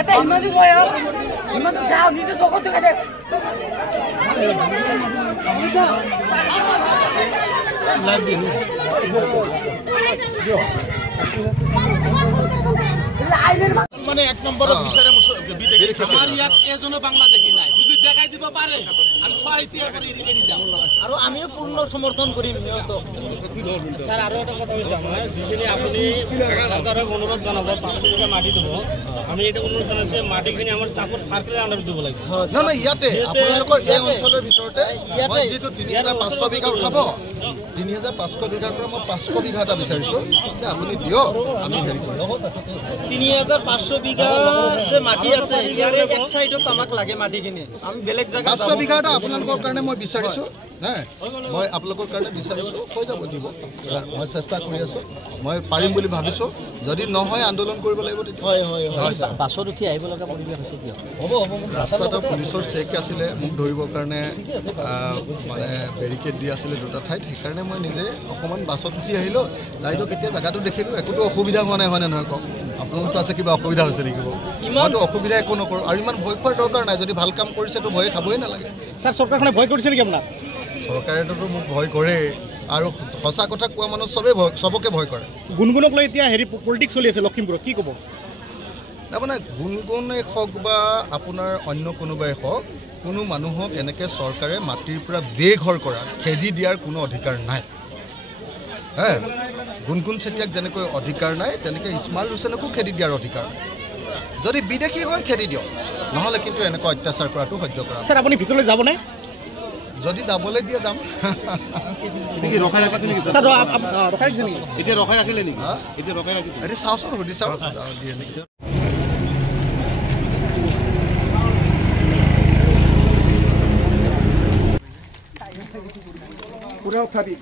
এটা ইমানই কয় ইমান যাও নিজে জগত দেখা দে লাইভ দিন মানে এক নম্বৰৰ বিচাৰে বিদেশী আমাৰ ইয়াত এজনো বাংলা দেখি নাই যদি দেখাই দিব পাৰে আমি সহায়িয়া কৰি এৰি যাম আৰু আমিও পূৰ্ণ সমৰ্থন কৰিম স্যাৰ আৰু এটা কথা হৈছে আমাৰ যিখিনি আপুনি চৰকাৰক অনুৰোধ জনাব 500 টকা মাটি দিব আমি এটা অনুৰোধ জনাইছে মাটিখিনি আমাৰ চাপৰ সাৰ্কেলৰ আণ্ডাৰত দিব লাগিব না না ইয়াতে আপোনালোকৰ এই অঞ্চলৰ ভিতৰতে মই যেটো 3500 বিঘা উঠাব 3500 বিঘাৰ পৰা মই 500 বিঘা এটা বিচাৰিছো যে আপুনি দিয়ক আমি হেৰি কৰিম 3500 বিঘা যে মাটি আছে ইয়াৰে এক সাইডত আমাক লাগে মাটিখিনি আমি বেলেগ জায়গা 500 বিঘা এটা আপোনালোকৰ কাৰণে মই বিচাৰিছো না মই আপোনালোকৰ কাৰণে বিচাৰিছো হৈ যাব দিব মই চেষ্টা কৰি আছো মই পাৰিম বুলি ভাবিছো যদি নহয় আন্দোলন কৰিব লাগিব হয় হয় হয় বাছত উঠি আহিব লগা পৰিৱেশ হৈছে কি হ'ব ৰাস্তাটো পুলিচৰ চেক আছিলে মোক ধৰিবৰ কাৰণে মানে বেৰিকেড দি আছিলে দুটা ঠাইত সেইকাৰণে মই নিজে অকণমান বাছত উঠি আহিলোঁ ৰাইজক এতিয়া জেগাটো দেখিলোঁ একোতো অসুবিধা হোৱা নাই হয়নে নহয় কওক আপোনালোকৰ আছে কিবা অসুবিধা হৈছে নেকি মইতো অসুবিধা একো নকৰোঁ আৰু ইমান ভয় খোৱাৰ দৰকাৰ নাই যদি ভাল কাম কৰিছেতো ভয় খাবই নালাগে স্যাৰ চৰকাৰখনে ভয় কৰিছে নেকি আপোনাক চৰকাৰেতো মোক ভয় কৰে আৰু সঁচা কথা কোৱা মানুহ চবকে ভয় কৰে গুণগুণক লৈ এতিয়া হেৰি পলিটিক্স চলি আছে লখিমপুৰত কি ক'ব তাৰমানে গুণগুণেই হওক বা আপোনাৰ অন্য কোনোবাই হওক কোনো মানুহক এনেকৈ চৰকাৰে মাটিৰ পৰা বেঘৰ কৰা খেদি দিয়াৰ কোনো অধিকাৰ নাই হে গুণগুণ চেতিয়াক যেনেকৈ অধিকাৰ নাই তেনেকৈ ইছমাইল হুছেইনকো খেদি দিয়াৰ অধিকাৰ নাই যদি বিদেশী হয় খেদি দিয়ক নহ'লে কিন্তু এনেকুৱা অত্যাচাৰ কৰাটো সহ্য কৰা স্যাৰ আপুনি ভিতৰলৈ যাবনে যদি যাবলৈ দিয়ে যাম ৰখাই ৰাখিছে নেকি স্যাৰ ৰখাই ৰাখিছে নেকি এতিয়া ৰখাই ৰাখিলে নেকি এতিয়া ৰখাই ৰাখিছে এতিয়া চাওঁচোন সুধি চাওঁ দিয়ে নেকি পুৰা উঠাবি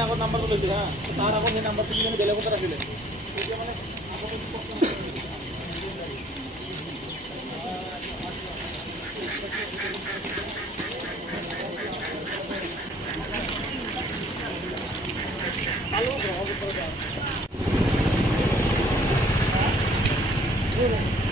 আগৰ নাম্বাৰটো লৈছিল হা তাৰ আগত সেই নাম্বাৰটো মানে বেলেগত ৰাখিলে এতিয়া মানে Hello,